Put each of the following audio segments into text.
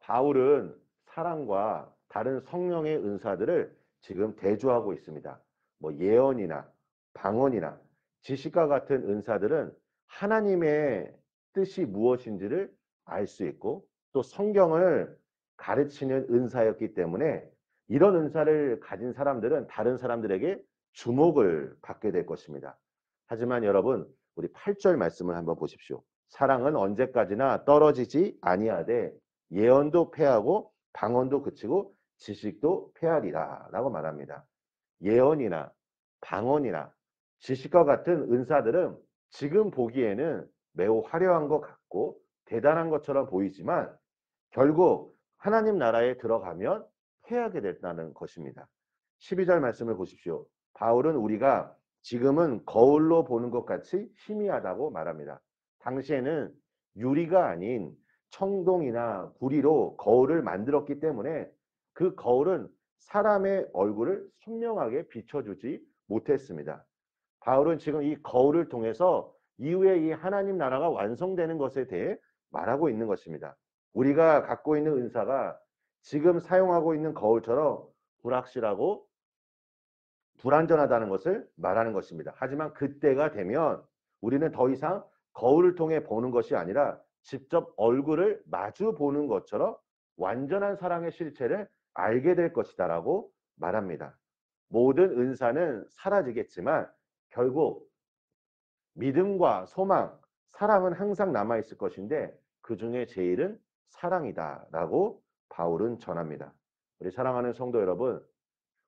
바울은 사랑과 다른 성령의 은사들을 지금 대조하고 있습니다. 뭐 예언이나 방언이나 지식과 같은 은사들은 하나님의 뜻이 무엇인지를 알 수 있고 또 성경을 가르치는 은사였기 때문에 이런 은사를 가진 사람들은 다른 사람들에게 주목을 받게 될 것입니다. 하지만 여러분, 우리 8절 말씀을 한번 보십시오. 사랑은 언제까지나 떨어지지 아니하되 예언도 패하고 방언도 그치고 지식도 패하리라 라고 말합니다. 예언이나 방언이나 지식과 같은 은사들은 지금 보기에는 매우 화려한 것 같고 대단한 것처럼 보이지만 결국 하나님 나라에 들어가면 패하게 된다는 것입니다. 12절 말씀을 보십시오. 바울은 우리가 지금은 거울로 보는 것 같이 희미하다고 말합니다. 당시에는 유리가 아닌 청동이나 구리로 거울을 만들었기 때문에 그 거울은 사람의 얼굴을 선명하게 비춰주지 못했습니다. 바울은 지금 이 거울을 통해서 이후에 이 하나님 나라가 완성되는 것에 대해 말하고 있는 것입니다. 우리가 갖고 있는 은사가 지금 사용하고 있는 거울처럼 불확실하고 불완전하다는 것을 말하는 것입니다. 하지만 그때가 되면 우리는 더 이상 거울을 통해 보는 것이 아니라 직접 얼굴을 마주 보는 것처럼 완전한 사랑의 실체를 알게 될 것이다라고 말합니다. 모든 은사는 사라지겠지만 결국 믿음과 소망, 사랑은 항상 남아있을 것인데 그 중에 제일은 사랑이다라고 바울은 전합니다. 우리 사랑하는 성도 여러분,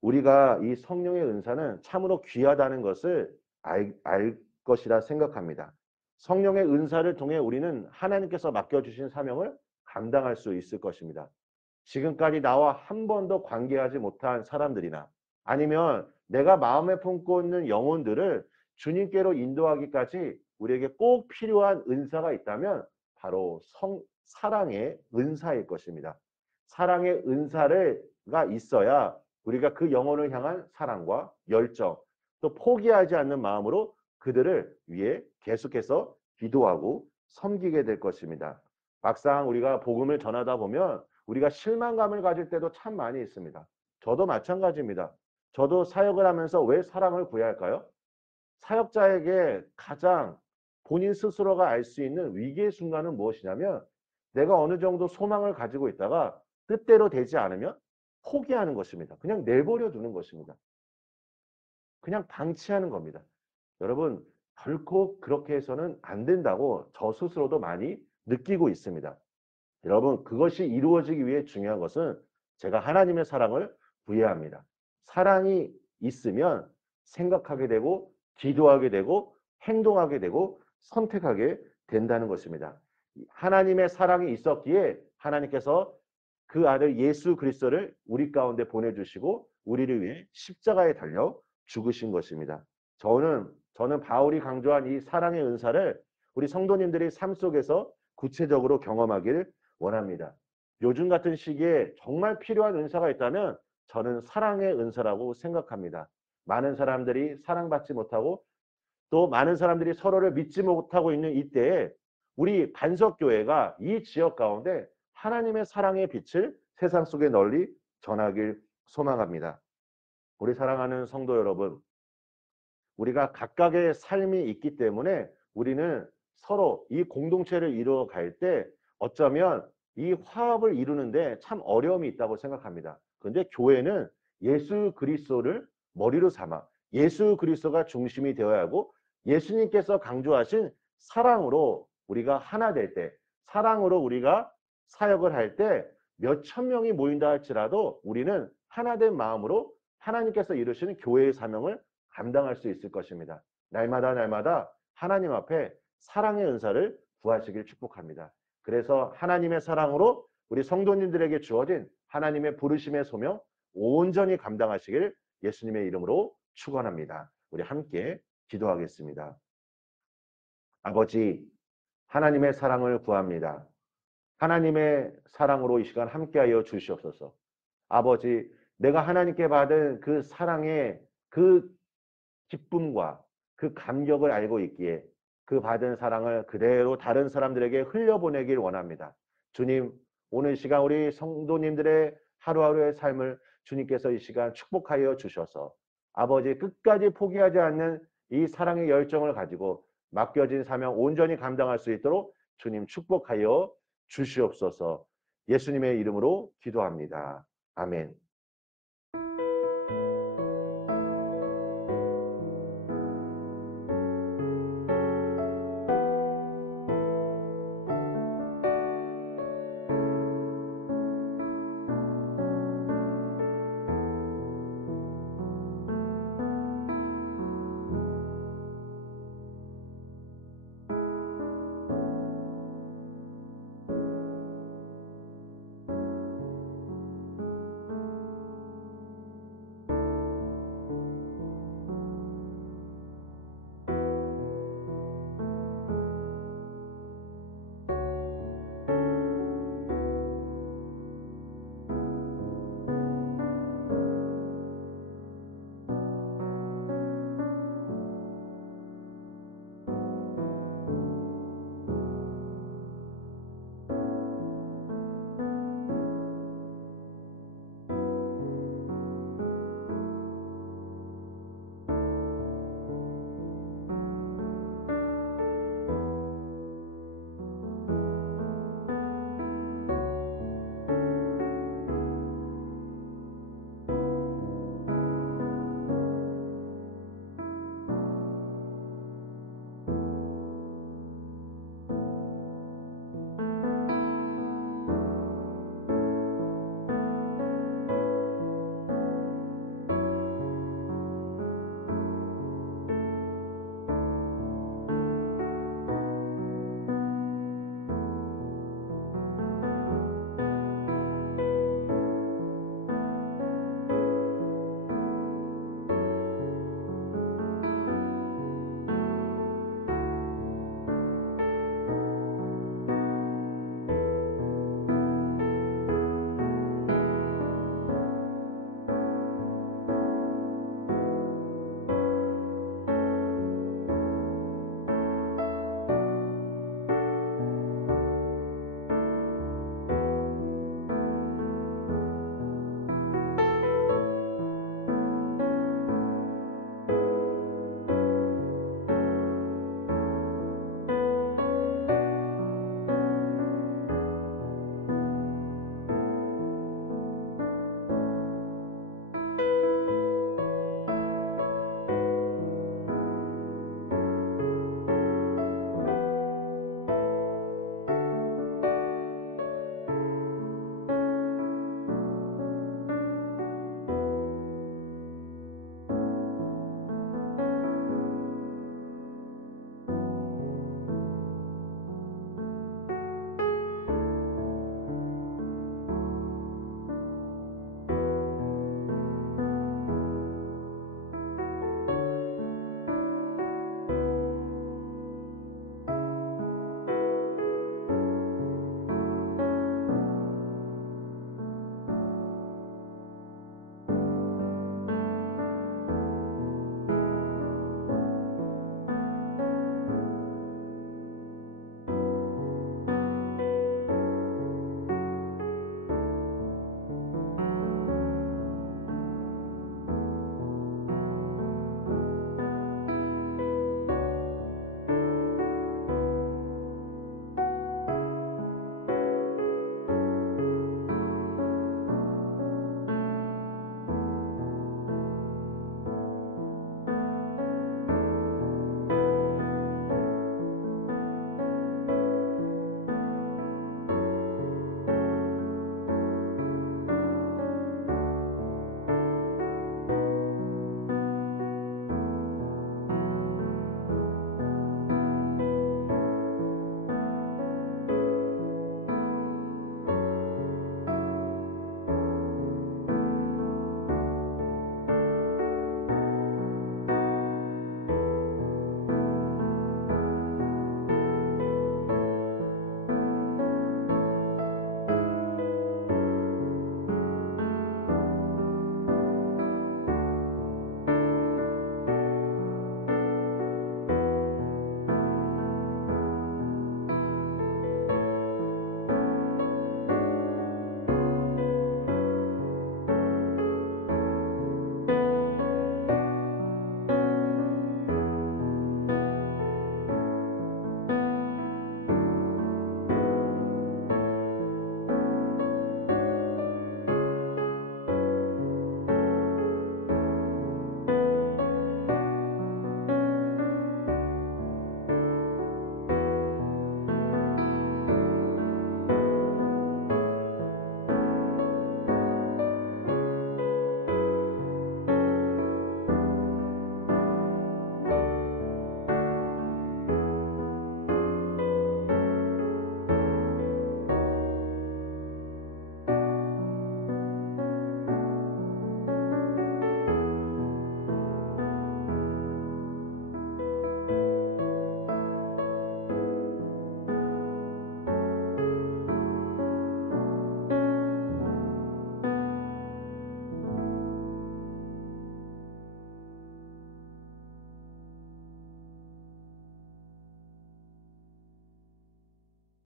우리가 이 성령의 은사는 참으로 귀하다는 것을 알 것이라 생각합니다. 성령의 은사를 통해 우리는 하나님께서 맡겨주신 사명을 감당할 수 있을 것입니다. 지금까지 나와 한 번도 관계하지 못한 사람들이나 아니면 내가 마음에 품고 있는 영혼들을 주님께로 인도하기까지 우리에게 꼭 필요한 은사가 있다면 바로 사랑의 은사일 것입니다. 사랑의 은사가 있어야 우리가 그 영혼을 향한 사랑과 열정, 또 포기하지 않는 마음으로 그들을 위해 계속해서 기도하고 섬기게 될 것입니다. 막상 우리가 복음을 전하다 보면 우리가 실망감을 가질 때도 참 많이 있습니다. 저도 마찬가지입니다. 저도 사역을 하면서 왜 사랑을 구해야 할까요? 사역자에게 가장 본인 스스로가 알 수 있는 위기의 순간은 무엇이냐면 내가 어느 정도 소망을 가지고 있다가 뜻대로 되지 않으면 포기하는 것입니다. 그냥 내버려 두는 것입니다. 그냥 방치하는 겁니다. 여러분, 결코 그렇게 해서는 안 된다고 저 스스로도 많이 느끼고 있습니다. 여러분, 그것이 이루어지기 위해 중요한 것은 제가 하나님의 사랑을 구해야 합니다. 사랑이 있으면 생각하게 되고 기도하게 되고 행동하게 되고 선택하게 된다는 것입니다. 하나님의 사랑이 있었기에 하나님께서 그 아들 예수 그리스도를 우리 가운데 보내주시고 우리를 위해 십자가에 달려 죽으신 것입니다. 저는 바울이 강조한 이 사랑의 은사를 우리 성도님들이 삶 속에서 구체적으로 경험하기를 원합니다. 요즘 같은 시기에 정말 필요한 은사가 있다면 저는 사랑의 은사라고 생각합니다. 많은 사람들이 사랑받지 못하고 또 많은 사람들이 서로를 믿지 못하고 있는 이때에 우리 반석교회가 이 지역 가운데 하나님의 사랑의 빛을 세상 속에 널리 전하길 소망합니다. 우리 사랑하는 성도 여러분, 우리가 각각의 삶이 있기 때문에 우리는 서로 이 공동체를 이루어 갈 때 어쩌면 이 화합을 이루는데 참 어려움이 있다고 생각합니다. 그런데 교회는 예수 그리스도를 머리로 삼아 예수 그리스도가 중심이 되어야 하고 예수님께서 강조하신 사랑으로 우리가 하나 될 때, 사랑으로 우리가 사역을 할 때 몇천 명이 모인다 할지라도 우리는 하나된 마음으로 하나님께서 이루시는 교회의 사명을 감당할 수 있을 것입니다. 날마다 하나님 앞에 사랑의 은사를 구하시길 축복합니다. 그래서 하나님의 사랑으로 우리 성도님들에게 주어진 하나님의 부르심의 소명 온전히 감당하시길 예수님의 이름으로 축원합니다. 우리 함께 기도하겠습니다. 아버지, 하나님의 사랑을 구합니다. 하나님의 사랑으로 이 시간 함께하여 주시옵소서. 아버지, 내가 하나님께 받은 그 사랑의 그 기쁨과 그 감격을 알고 있기에 그 받은 사랑을 그대로 다른 사람들에게 흘려보내길 원합니다. 주님, 오늘 시간 우리 성도님들의 하루하루의 삶을 주님께서 이 시간 축복하여 주셔서 아버지 끝까지 포기하지 않는 이 사랑의 열정을 가지고 맡겨진 사명 온전히 감당할 수 있도록 주님 축복하여 주시옵소서. 예수님의 이름으로 기도합니다. 아멘.